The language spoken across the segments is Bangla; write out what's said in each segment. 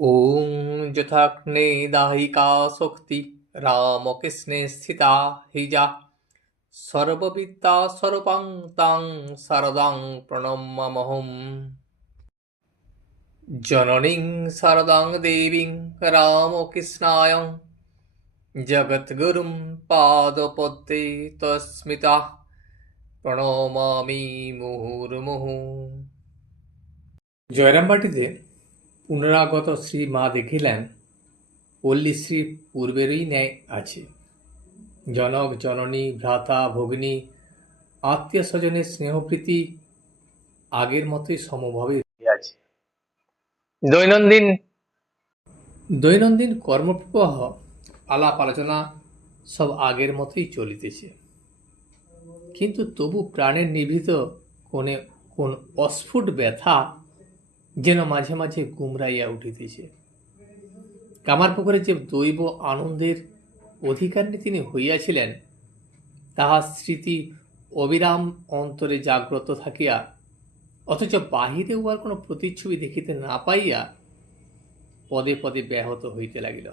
ॐ যথাগ্নে দাহিকা শক্তি রামকৃষ্ণে স্থিতা হিজা সর্ববিদ্যা স্বরূপাং তাং শারদাং প্রণমাম্যহম। জননীং শারদাং দেবীং রামকৃষ্ণায়ং জগদ্গুরুং পাদপদ্মে তস্মিতাঃ প্রণমামি মুহুর্মুহু। জয়রামবাটিতে পুনরাগত শ্রী মা দেখিলেন পল্লীশ্রী পূর্বেরই ন্যায় আছে। জনক জননী ভ্রাতা ভগিনী আত্মীয় স্বজনের স্নেহপ্রীতি আগের মতোই সমভাবে আছে। দৈনন্দিন কর্মপ্রবাহ আলাপ আলোচনা সব আগের মতোই চলিতেছে, কিন্তু তবু প্রাণের নিভৃত কোন অস্ফুট ব্যথা যেন মাঝে মাঝে গুমরাইয়া উঠিতেছে। কামারপুকুরে যে দৈব আনন্দের অধিকারিণী তিনি হইয়াছিলেন, তাহার স্মৃতি অবিরাম অন্তরে জাগ্রত থাকিয়া অথচ বাহিরে উহার কোনো প্রতিচ্ছবি দেখিতে না পাইয়া পদে পদে ব্যাহত হইতে লাগিল,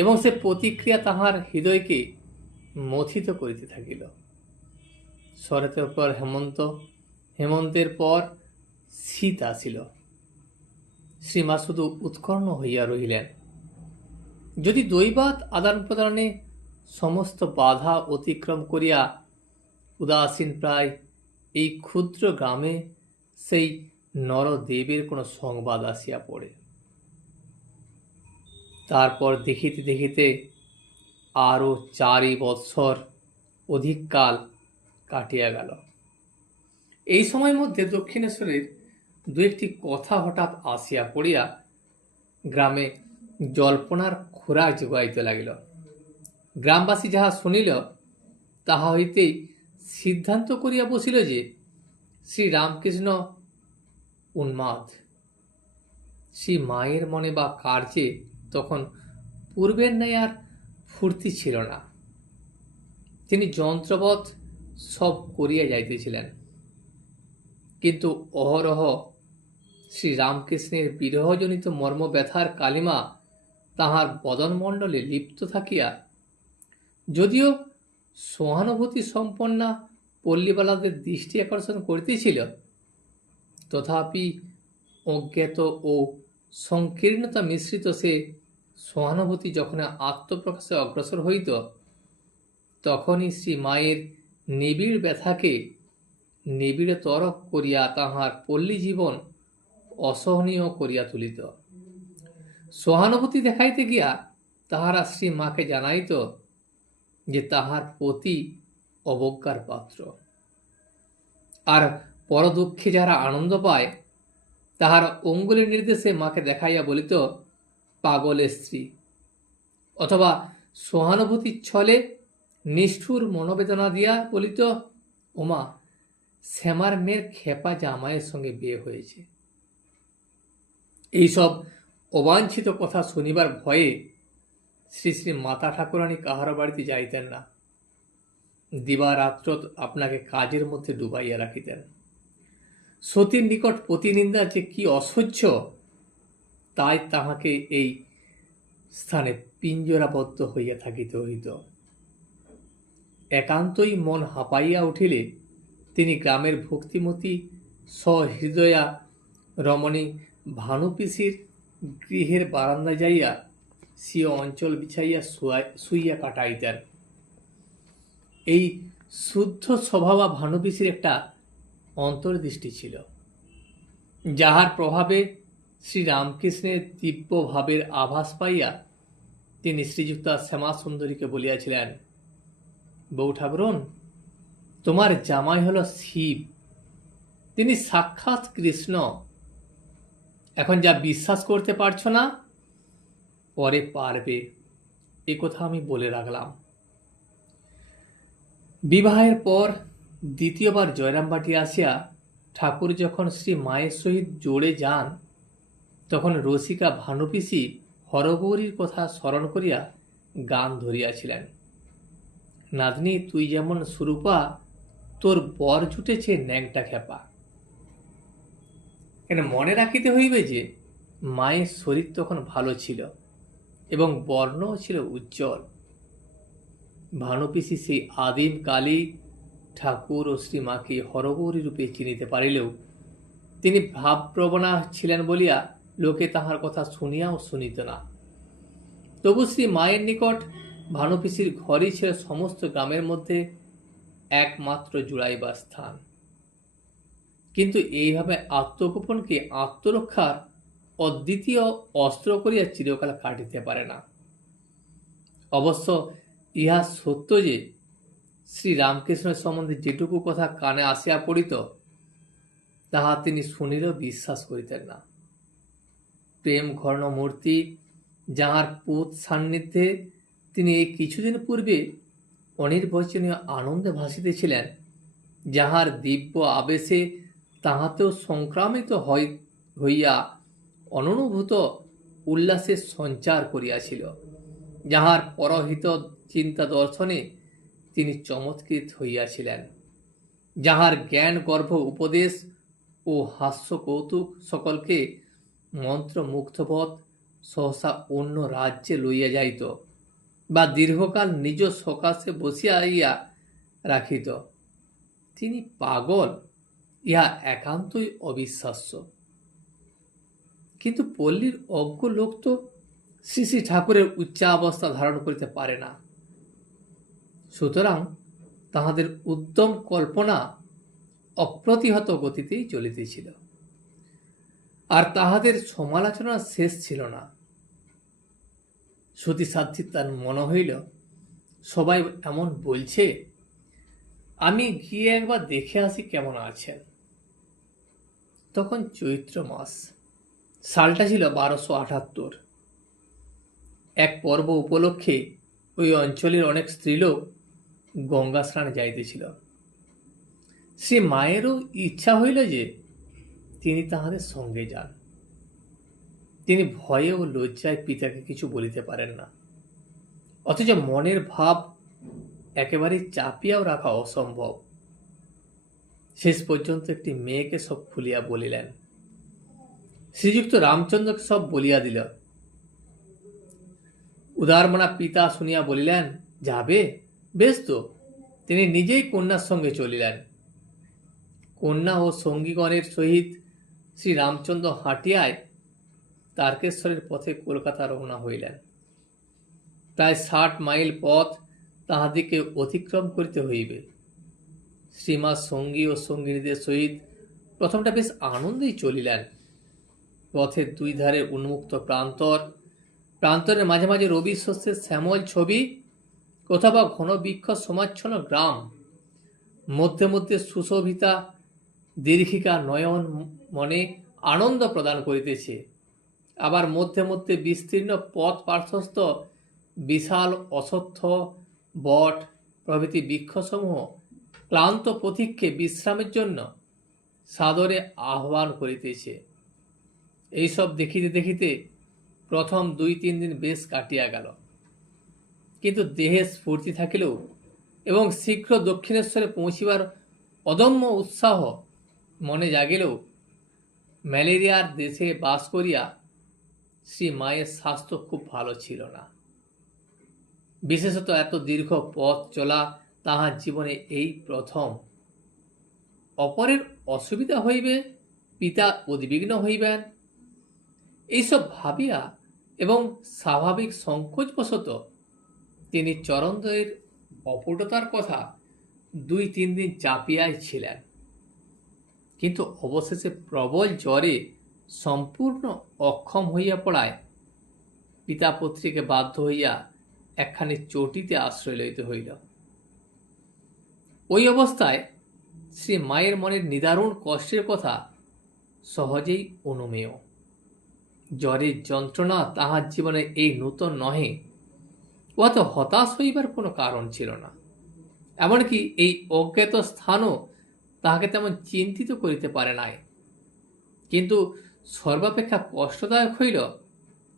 এবং সে প্রতিক্রিয়া তাহার হৃদয়কে মথিত করিতে থাকিল। শরতের পর হেমন্ত, হেমন্তের পর শীত আসিল। শ্রীমা শুধু উৎকর্ণ হইয়া রহিলেন। যদি দৈবাৎ আদান প্রদানে সমস্ত বাধা অতিক্রম করিয়া উদাসীন প্রায় এই ক্ষুদ্র গ্রামে সেই নরদেবের কোনো সংবাদ আসিয়া পড়ে, তারপর দেখিতে দেখিতে আরও 4 বৎসর অধিককাল কাটিয়া গেল। এই সময়ের মধ্যে দক্ষিণেশ্বরের দু একটি কথা হঠাৎ আসিয়া পড়িয়া গ্রামে জল্পনার খোরাক যোগাইতে লাগিল। গ্রামবাসী যাহা শুনিল তাহা হইতেই সিদ্ধান্ত করিয়া বসিল যে শ্রীরামকৃষ্ণ উন্মাদ। শ্রী মায়ের মনে বা কার্যে তখন পূর্বের ন্যায় আর ফুর্তি ছিল না। তিনি যন্ত্রবৎ সব করিয়া যাইতেছিলেন, কিন্তু অহরহ শ্রীরামকৃষ্ণের বিরহজনিত মর্মব্যথার কালিমা তাহার বদনমণ্ডলে লিপ্ত থাকিয়া যদিও সহানুভূতি সম্পন্না পল্লীবালাদের দৃষ্টি আকর্ষণ করিতেছিল, তথাপি অজ্ঞাত ও সংকীর্ণতা মিশ্রিত সে সহানুভূতি যখন আত্মপ্রকাশে অগ্রসর হইত, তখনই শ্রী মায়ের নিবিড় ব্যথাকে নিবিড়তর করিয়া তাহার পল্লী জীবন অসহনীয় করিয়া তুলিত। সহানুভূতি দেখাইতে গিয়া তাহারা শ্রী মাকে জানাইত যে তাহার প্রতি অবজ্ঞার পাত্র, আর পরদুঃখে যারা আনন্দ পায় তাহার অঙ্গুলির নির্দেশে মাকে দেখাইয়া বলিত পাগলের স্ত্রী, অথবা সহানুভূতির ছলে নিষ্ঠুর মনোবেদনা দিয়া বলিত ওমা, শ্যামার মেয়ের খেপা জামাইয়ের সঙ্গে বিয়ে হয়েছে। এইসব অবাঞ্ছিত কথা শুনিবার ভয়ে শ্রী শ্রী মাতা ঠাকুরানী কাহারো বাড়িতে যাইতেন না। দিবারাত্র আপনাকে কাজের মধ্যে ডুবাইয়া রাখিতেন। সতীর নিকট প্রতিনিন্দা যে কি অসহ্য, তাই তাহাকে এই স্থানে পিঞ্জরাবদ্ধ হইয়া থাকিতে হইত। একান্তই মন হাঁপাইয়া উঠিলে তিনি গ্রামের ভক্তিমতী সহৃদয়া রমণী ভানুপিসির গৃহের বারান্দায় যাইয়া স্বীয় অঞ্চল বিছাইয়া শুইয়া কাটাইতেন। এই শুদ্ধ স্বভাবা ভানুপিসির একটা অন্তর্দৃষ্টি ছিল, যাহার প্রভাবে শ্রীরামকৃষ্ণের দিব্য ভাবের আভাস পাইয়া তিনি শ্রীযুক্তা শ্যামাসুন্দরীকে বলিয়াছিলেন, বউ ঠাকুরন, তোমার জামাই হল শিব, তিনি সাক্ষাৎ কৃষ্ণ। এখন যা বিশ্বাস করতে পারছো না, পরে পারবে, এ কথা আমি বলে রাখলাম। বিবাহের পর দ্বিতীয়বার জয়রামবাটি আসিয়া ঠাকুর যখন শ্রী মায়ের সহিত জোড়ে যান, তখন রসিকা ভানুপিসি হরগৌরীর কথা স্মরণ করিয়া গান ধরিয়াছিলেন, নাতনি তুই যেমন সুরূপা, তোর বর জুটেছে ন্যাংটা খেপা। কেন মনে রাখিতে হইবে যে মায়ের শরীর তখন ভালো ছিল এবং বর্ণও ছিল উজ্জ্বল। ভানুপিসি সেই আদিম কালী ঠাকুর ও শ্রীমাকে হরগৌরী রূপে চিনিতে পারিলেও তিনি ভাবপ্রবণা ছিলেন বলিয়া লোকে তাহার কথা শুনিয়াও শুনিত না। তবু শ্রী মায়ের নিকট ভানুপিসির ঘরই ছিল সমস্ত গ্রামের মধ্যে একমাত্র জুড়াইবার স্থান। কিন্তু এইভাবে আত্মগোপনকে আত্মরক্ষার অদ্বিতীয় অস্ত্র করিয়া চিরকাল কাটিতে পারে না। অবশ্য ইহা সত্য যে শ্রীরামকৃষ্ণের সম্বন্ধে যেটুকু কথা কানে আসিয়া পড়িত তাহা তিনি শুনিলেও বিশ্বাস করিতেন না। প্রেম ঘর্ণ মূর্তি যাহার পুত সান্নিধ্যে তিনি এই কিছুদিন পূর্বে অনির্বচনীয় আনন্দে ভাসিতেছিলেন, যাহার দিব্য আবেশে তাহাতেও সংক্রামিত হইয়া অননুভূত উল্লাসের সঞ্চার করিয়াছিল, যাহার পরহিত চিন্তা দর্শনে তিনি চমৎকৃত হইয়াছিলেন, যাহার জ্ঞান গর্ভ উপদেশ ও হাস্য কৌতুক সকলকে মন্ত্রমুগ্ধবৎ সহসা অন্য রাজ্যে লইয়া যাইত বা দীর্ঘকাল নিজ সকাশে বসিয়া রাখিত। তিনি পাগল, ইহা একান্তই অবিশ্বাস্য। কিন্তু পল্লীর অজ্ঞ লোক তো শ্রী শ্রী ঠাকুরের উচ্চাবস্থা ধারণ করিতে পারে না। সুতরাং তাহাদের উদ্যম কল্পনা অপ্রতিহত গতিতেই চলিতেছিল, আর তাহাদের সমালোচনা শেষ ছিল না। সতীসাধ্যী তার মনে হইল সবাই এমন বলছে, আমি গিয়ে একবার দেখে আসি কেমন আছেন। তখন চৈত্র মাস, সালটা ছিল 1278। এক পর্ব উপলক্ষে ওই অঞ্চলের অনেক স্ত্রীলোক গঙ্গা স্নানে যাইতেছিল। শ্রী মায়েরও ইচ্ছা হইল যে তিনি তাহাদের সঙ্গে যান। তিনি ভয়ে ও লজ্জায় পিতাকে কিছু বলিতে পারেন না, অথচ মনের ভাব একেবারেই চাপিয়াও রাখা অসম্ভব। শেষ পর্যন্ত একটি মেয়েকে সব খুলিয়া বলিলেন। শ্রীযুক্ত রামচন্দ্রকে সব বলিয়া দিল। উদারমনা পিতা শুনিয়া বলিলেন, যাবে? বেশ তো। তিনি নিজেই কন্যার সঙ্গে চলিলেন। কন্যা ও সঙ্গীগণের সহিত শ্রী রামচন্দ্র হাটিয়ায় তারকেশ্বরের পথে কলকাতা রওনা হইলেন। প্রায় 60 মাইল পথ তাহাদিকে অতিক্রম করিতে হইবে। শ্রীমা সঙ্গী ও সঙ্গিনীদের সহিত প্রথমটা বেশ আনন্দেই চলিলেন। পথের দুই ধারে উন্মুক্ত প্রান্তর, প্রান্তরের মাঝে মাঝে রবি শস্যের শ্যামল ছবি, কোথাও বা ঘন বৃক্ষ সমাচ্ছন্ন গ্রাম, মধ্যে মধ্যে সুশোভিতা দীর্ঘিকা নয়ন মনে আনন্দ প্রদান করিতেছে। আবার মধ্যে মধ্যে বিস্তীর্ণ পথ পার্শ্বস্থ বিশাল অশ্বত্থ, বট প্রভৃতি বৃক্ষসমূহ ক্লান্ত পথিককে বিশ্রামের জন্য সাদরে আহ্বান করিতেছে। এইসব দেখিতে দেখিতে প্রথম 2-3 দিন বেশ কাটিয়া গেল। কিন্তু দেহে স্ফূর্তি থাকিলেও এবং শীঘ্র দক্ষিণেশ্বরে পৌঁছিবার অদম্য উৎসাহ মনে জাগিলেও ম্যালেরিয়ার দেশে বাস করিয়া শ্রী মায়ের স্বাস্থ্য খুব ভালো ছিল না। বিশেষত এত দীর্ঘ পথ চলা তাহার জীবনে এই প্রথম। অপরের অসুবিধা হইবে, পিতা উদ্বিগ্ন হইবেন, এইসব ভাবিয়া এবং স্বাভাবিক সংকোচবশত তিনি চরণদ্বয়ের অপূর্ণতার কথা 2-3 দিন চাপিয়াই ছিলেন। কিন্তু অবশেষে প্রবল জ্বরে সম্পূর্ণ অক্ষম হইয়া পড়ায় পিতা পুত্রীকে বাধ্য হইয়া একখানি চটিতে আশ্রয় লইতে হইল। ওই অবস্থায় শ্রী মায়ের মনের নিদারুণ কষ্টের কথা সহজেই অনুমেয়। জ্বরের যন্ত্রণা তাহার জীবনে এই নূতন নহে, উহাতে হতাশ হইবার কোনো কারণ ছিল না। এমনকি এই অজ্ঞাত স্থানও তাহাকে তেমন চিন্তিত করিতে পারে নাই। কিন্তু সর্বাপেক্ষা কষ্টদায়ক হইল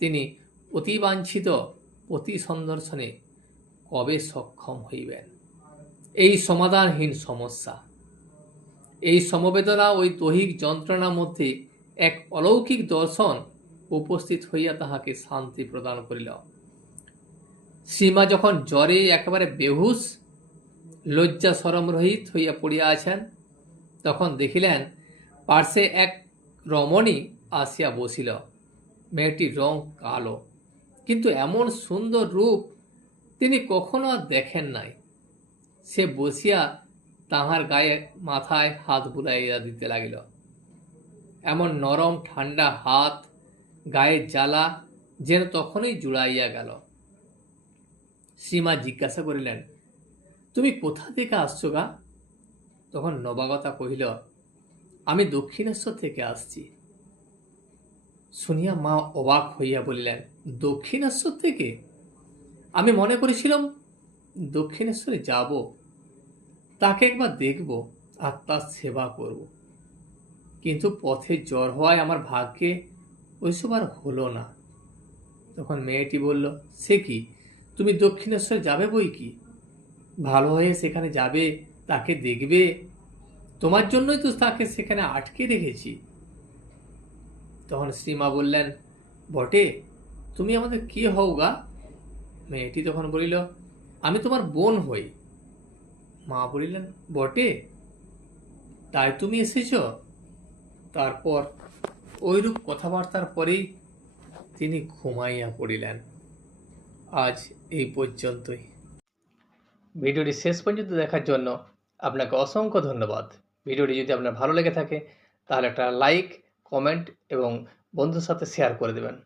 তিনি অতিবাঞ্ছিত পতি সন্দর্শনে কবে সক্ষম হইবেন। এই সমাধানহীন সমস্যা, এই সমবেদনা ওই দৈহিক যন্ত্রণার মধ্যে এক অলৌকিক দর্শন উপস্থিত হইয়া তাহাকে শান্তি প্রদান করিল। শ্রীমা যখন জ্বরে একেবারে বেহুশ লজ্জা শরম রহিত হইয়া পড়িয়া আছেন, তখন দেখিলেন পার্শ্বে এক রমণী আসিয়া বসিল। মেয়েটির রং কালো, কিন্তু এমন সুন্দর রূপ তিনি কখনো আর দেখেন নাই। সে বসিয়া তাহার গায়ে মাথায় হাত বুলাইয়া দিতে লাগিল। এমন নরম ঠান্ডা হাত গায়ের জ্বালা যেন তখনই জুড়াইয়া গেল। শ্রীমা জিজ্ঞাসা করিলেন, তুমি কোথা থেকে আসছো গা? তখন নবাগতা কহিল, আমি দক্ষিণেশ্বর থেকে আসছি। শুনিয়া মা অবাক হইয়া বলিলেন, দক্ষিণেশ্বর থেকে? আমি মনে করেছিলাম দক্ষিণেশ্বরে যাব, তাকে একবার দেখব আর তার সেবা করব, কিন্তু পথে জ্বর হওয়ায় আমার ভাগ্যে ওইসব আর হলো না। তখন মেয়েটি বলল, সে কি, তুমি দক্ষিণেশ্বরে যাবে বই কি? ভালো হয়ে সেখানে যাবে, তাকে দেখবে, তোমার জন্যই তো তাকে সেখানে আটকে রেখেছি। তখন শ্রীমা বললেন, বটে, তুমি আমাদের কি হও গা? মেয়েটি তখন বলিল, আমি তোমার বোন হই। মা বলিলেন, বটে, তাই তুমি এসেছ? তারপর ওইরূপ কথাবার্তার পরেই তিনি ঘুমাইয়া পড়িলেন। আজ এই পর্যন্তই। ভিডিওটি শেষ পর্যন্ত দেখার জন্য আপনাকে অসংখ্য ধন্যবাদ। ভিডিওটি যদি আপনার ভালো লেগে থাকে তাহলে একটা লাইক, কমেন্ট এবং বন্ধুর সাথে শেয়ার করে দেবেন।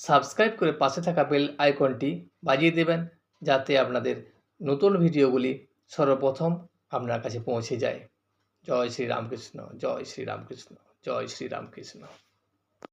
সাবস্ক্রাইব করে পাশে থাকা বেল আইকনটি বাজিয়ে দেবেন, যাতে আপনাদের নতুন ভিডিওগুলি সর্বপ্রথম আপনার কাছে পৌঁছে যায়। জয় শ্রী রামকৃষ্ণ, জয় শ্রী রামকৃষ্ণ, জয় শ্রী রামকৃষ্ণ।